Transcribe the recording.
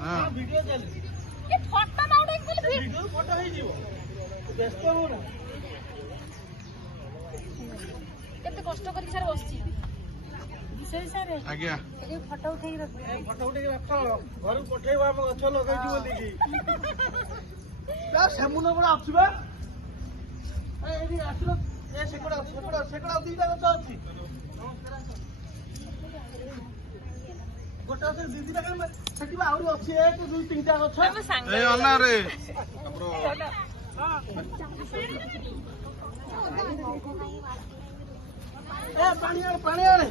हां वीडियो चल ये फोटो ना उठे बोले वीडियो फोटो हे जीवो व्यस्त हो ना केते कष्ट करी सर बसची विषय सर आज्ञा ए फोटो उठे रख फोटो उठे रख घर पठेबा हम गछ लगाई जी बोली की ता सेमुन बड़ा आछबा ए एडी आछलो ए सेकड़ा दीटा गछ अछि गोटा से दीदीटा के सेटिबा आउरी अछि 1 2 3 टा गछ ए अन्ना रे हमरो ए पानी आने